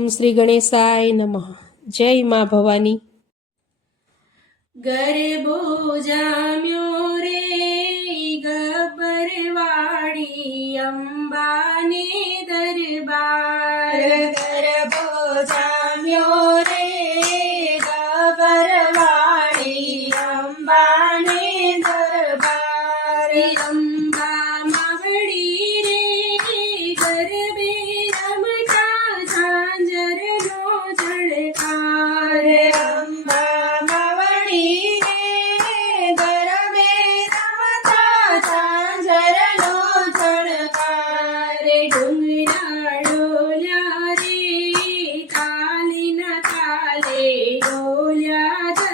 ઓમ શ્રી ગણેશાય નમઃ. જય મા ભવાની. ગરબો જામ્યો રે ગબરવાડી અંબાને દરબાર. ગરબો જામ્યો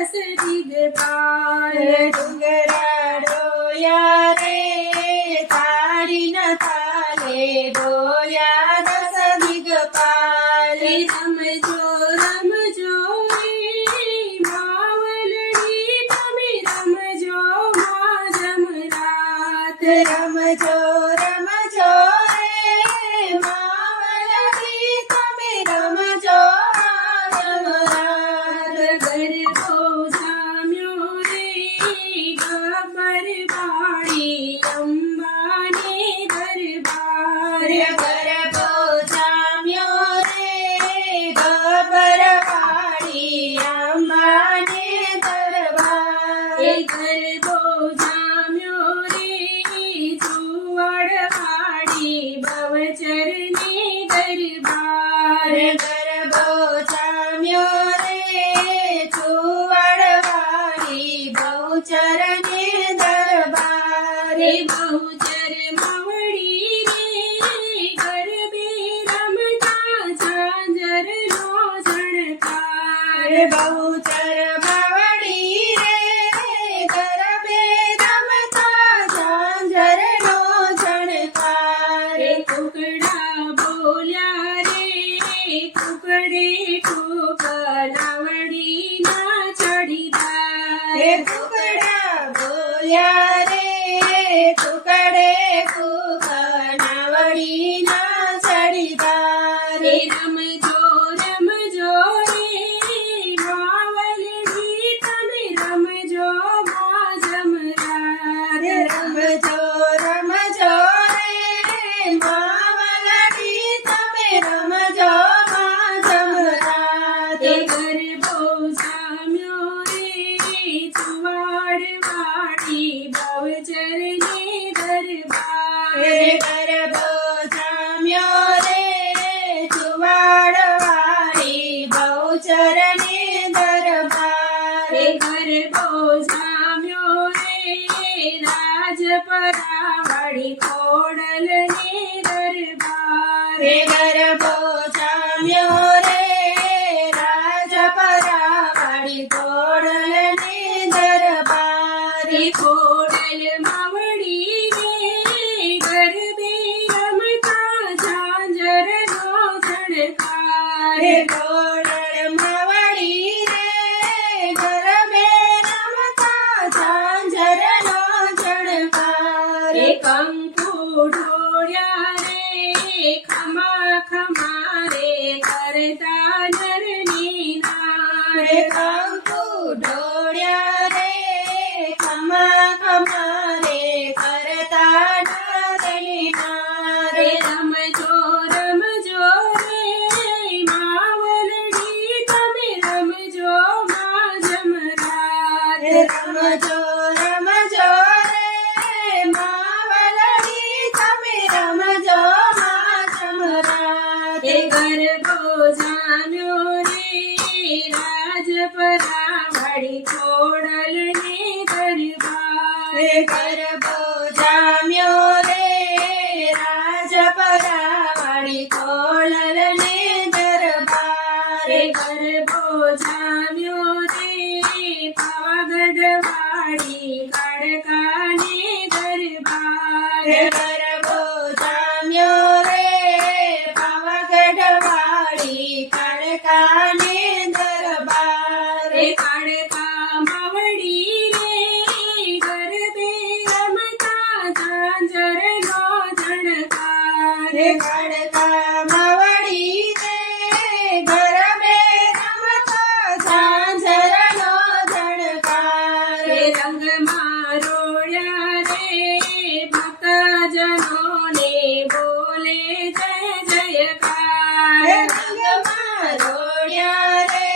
வசதி பாய துங்கர tell them I'm ગરબો જામ્યો રે રાજપરા વળી કોડલ ને દરબાર. રે ગરબો જામ્યો રે રાજપરા રમજો રમજો રે માવલડી તમે રમજો મા સમરા તે ગરબો જાનો રે રાજ પરા વળી છોડલને ગરબા તે ગરબો જામ્યો રે રાજ પરા વળી ખોળલને ગરબા રે ગરબો જામ્યો રે પાવાગઢ વાળી કાળકાની દરબાર ગરબો જામ્યો રે પાવાગઢ વાળી કાળકાની જોડ્યા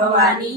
ભવાની